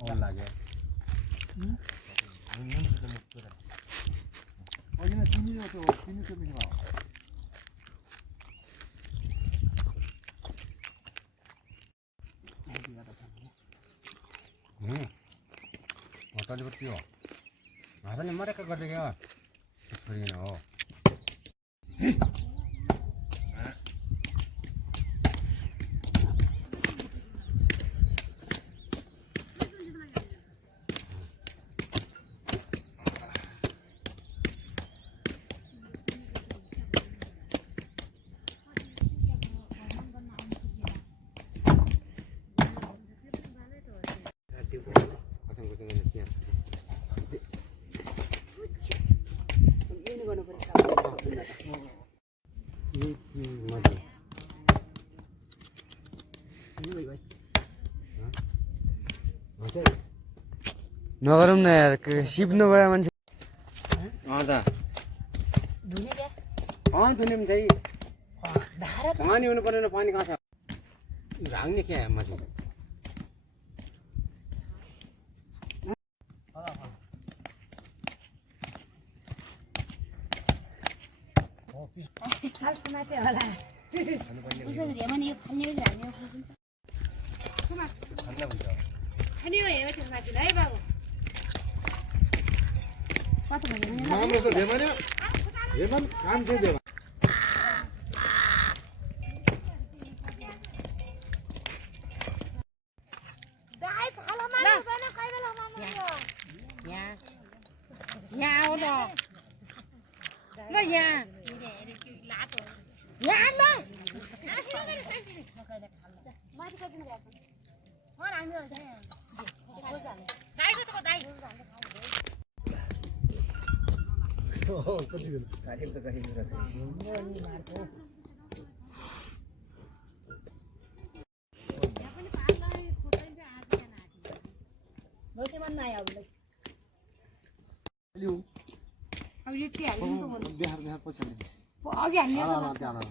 और लाग्यो 어디는 비닐로 또 비닐 좀 해봐. 어디까지 버티요? 아들님 머리가 거든요. 그러기는 नगरौँ न यार सिप्नु भयो मान्छे धुने पनि चाहिँ पानी हुनु पर्दैन पानी कहाँ छ राख्ने क्या माथि मामले त भेमान्यो भेमान काम चाहिँ भेमा अब यो के हाल्नु त भन्नु बिहार बिहार पछि अघि हाल्ने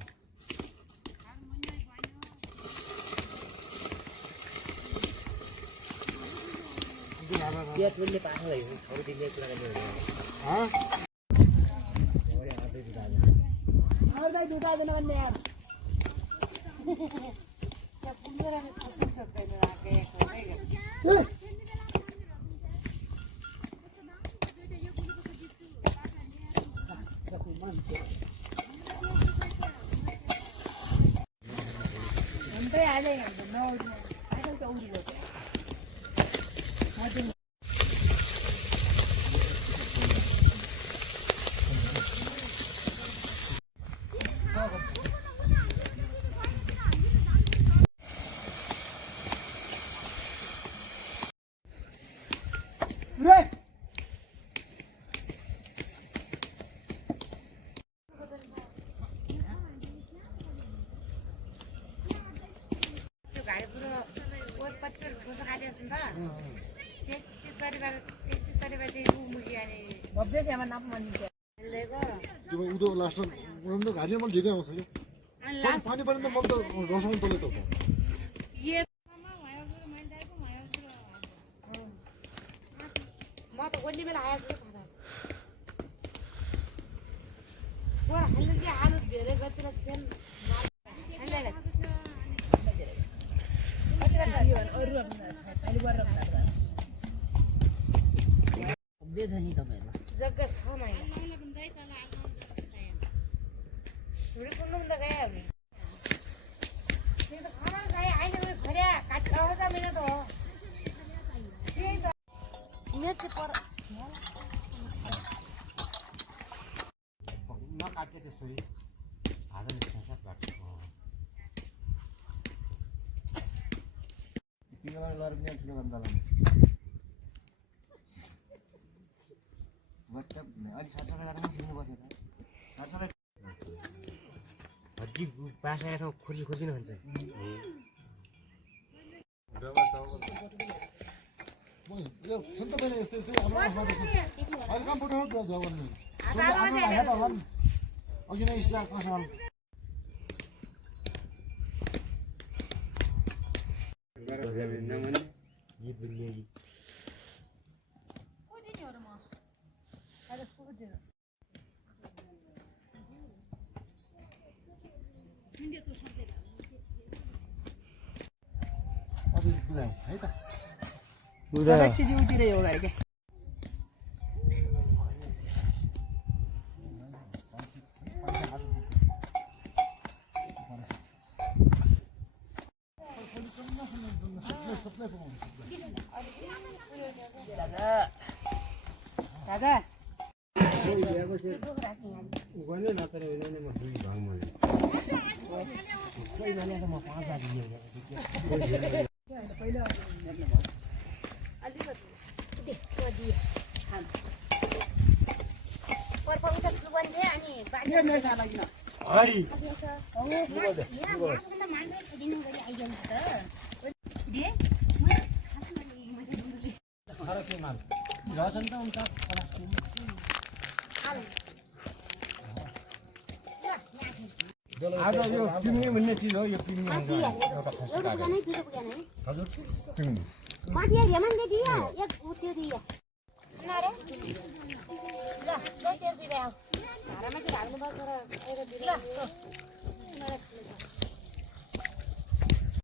उदो लास्ट उनीहरू घारी मलाई ढिलै आउँछ कि पानी पर्यो त म त रसाउनु तलै त म त गोली बेला आएछु थाहा छ वर हाल्नु चाहिँ आलु धेरै गतिर तेल जग्गा छ महिना थोरै कुल्नु त गयो हामी त्यो त खाना चाहिँ आइले उयो खर्या काट आउँछ महिना त हो त्यही त नेट पर नकाट्यो त्यसरी हातले साथ काट्यो तिमीलाई लर्ने ठुलो भन्दा बच्चा अलि सरसफाइ गरेर सिक्नुपर्छ त सरसफाइ हड्डी पासेको ठाउँ खोजी न हुन्छ यो खेल्दा पनि यस्तै यस्तै हाम्रो अहिले काम पठाउनु त जवान अघि नै इस्या कसाल ये अझै बुझायो है त उदा चिउतिर एउटा के राजा गने न तर उनीले म दुई भाग मैले कोही भने त म 5,000 दिए पहिला अलिकति दिए पर्पको त सुबन्थे अनि बाली के मेसा लागिन हरि सारा के माल रसन त उनका आज यो पिङ्ने भन्ने चिज हो यो पिङ्ने एउटा खस्ता हजुर पिङ्ने माथि हेमन दे दिया एक उत्यो दिया नारे ल दो चेर दिबे आउ हारामा चाहिँ हाल्नु बसेर एउटा दिला